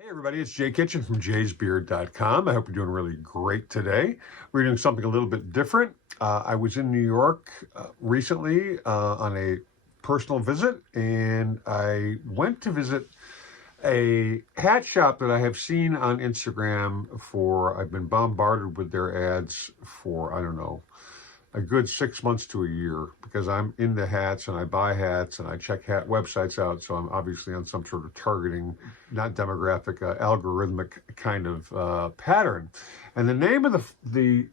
Hey everybody, it's Jay Kitchen from jaysbeard.com. I hope you're doing really great today. We're doing something a little bit different. I was in New York recently on a personal visit, and I went to visit a hat shop that I have seen on Instagram I've been bombarded with their ads for, I don't know, a good 6 months to a year, because I'm into hats and I buy hats and I check hat websites out. So I'm obviously on some sort of targeting, not demographic, algorithmic kind of pattern. And the name of the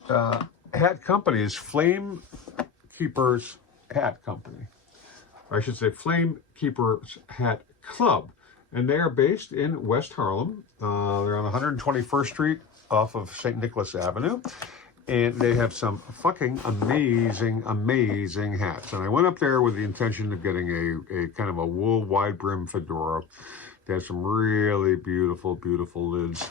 hat company is FlameKeepers Hat Company. Or I should say FlameKeepers Hat Club. And they are based in West Harlem. They're on 121st Street off of St. Nicholas Avenue. And they have some fucking amazing, amazing hats. And I went up there with the intention of getting a kind of a wool wide brim fedora. They have some really beautiful, beautiful lids.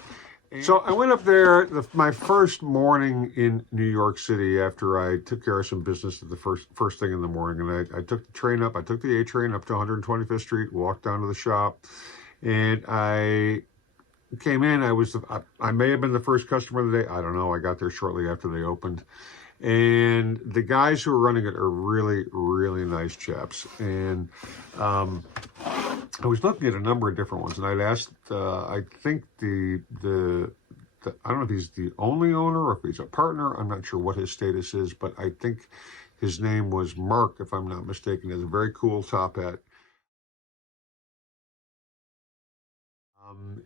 So I went up there my first morning in New York City after I took care of some business at the first thing in the morning. And I took the train up. I took the A train up to 125th Street, walked down to the shop, and I came in. I may have been the first customer of the day. I don't know. I got there shortly after they opened. And the guys who are running it are really, really nice chaps. And I was looking at a number of different ones, and I'd asked, I think I don't know if he's the only owner or if he's a partner. I'm not sure what his status is, but I think his name was Mark, if I'm not mistaken. He has a very cool top hat.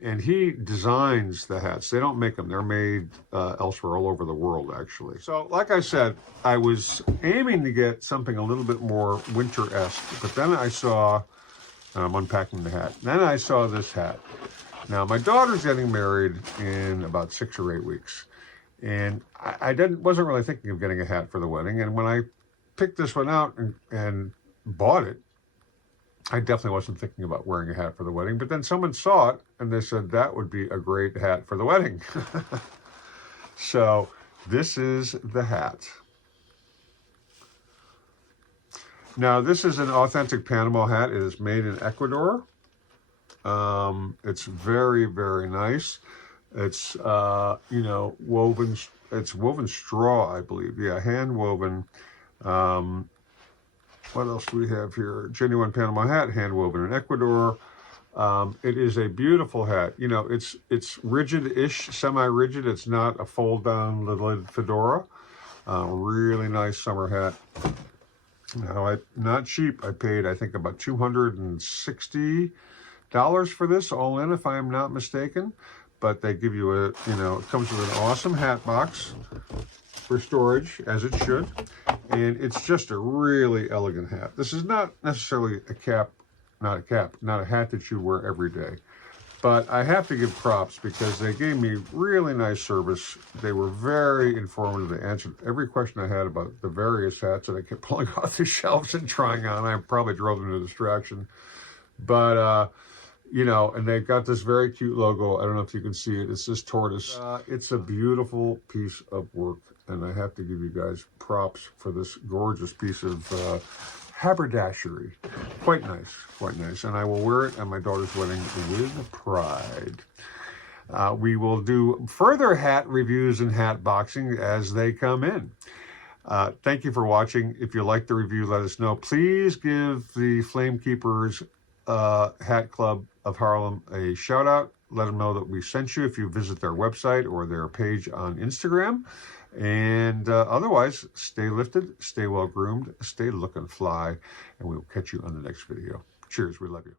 And he designs the hats. They don't make them. They're made elsewhere, all over the world, actually. So, like I said, I was aiming to get something a little bit more winter-esque, but then I saw, I'm unpacking the hat, then I saw this hat. Now, my daughter's getting married in about 6 or 8 weeks, and I wasn't really thinking of getting a hat for the wedding, and when I picked this one out and bought it, I definitely wasn't thinking about wearing a hat for the wedding, but then someone saw it and they said that would be a great hat for the wedding. So this is the hat. Now, this is an authentic Panama hat. It is made in Ecuador. It's very, very nice. It's, woven. It's woven straw, I believe. Yeah, hand woven. What else do we have here? Genuine Panama hat, hand woven in Ecuador. It is a beautiful hat. You know, it's rigid-ish, semi-rigid. It's not a fold-down lid fedora. Really nice summer hat. Now, not cheap. I paid, I think, about $260 for this, all in, if I am not mistaken. But they give you it comes with an awesome hat box for storage, as it should. And it's just a really elegant hat. This is not necessarily not a hat that you wear every day. But I have to give props because they gave me really nice service. They were very informative. They answered every question I had about the various hats that I kept pulling off the shelves and trying on. I probably drove them to distraction. But, and they've got this very cute logo. I don't know if you can see it. It's this tortoise. It's a beautiful piece of work. And I have to give you guys props for this gorgeous piece of haberdashery. Quite nice, quite nice. And I will wear it at my daughter's wedding with pride. We will do further hat reviews and hat boxing as they come in. Thank you for watching. If you like the review, let us know. Please give the FlameKeepers Hat Club of Harlem a shout out. Let them know that we sent you if you visit their website or their page on Instagram. And otherwise, stay lifted, stay well groomed, stay looking fly, and we will catch you on the next video. Cheers. We love you.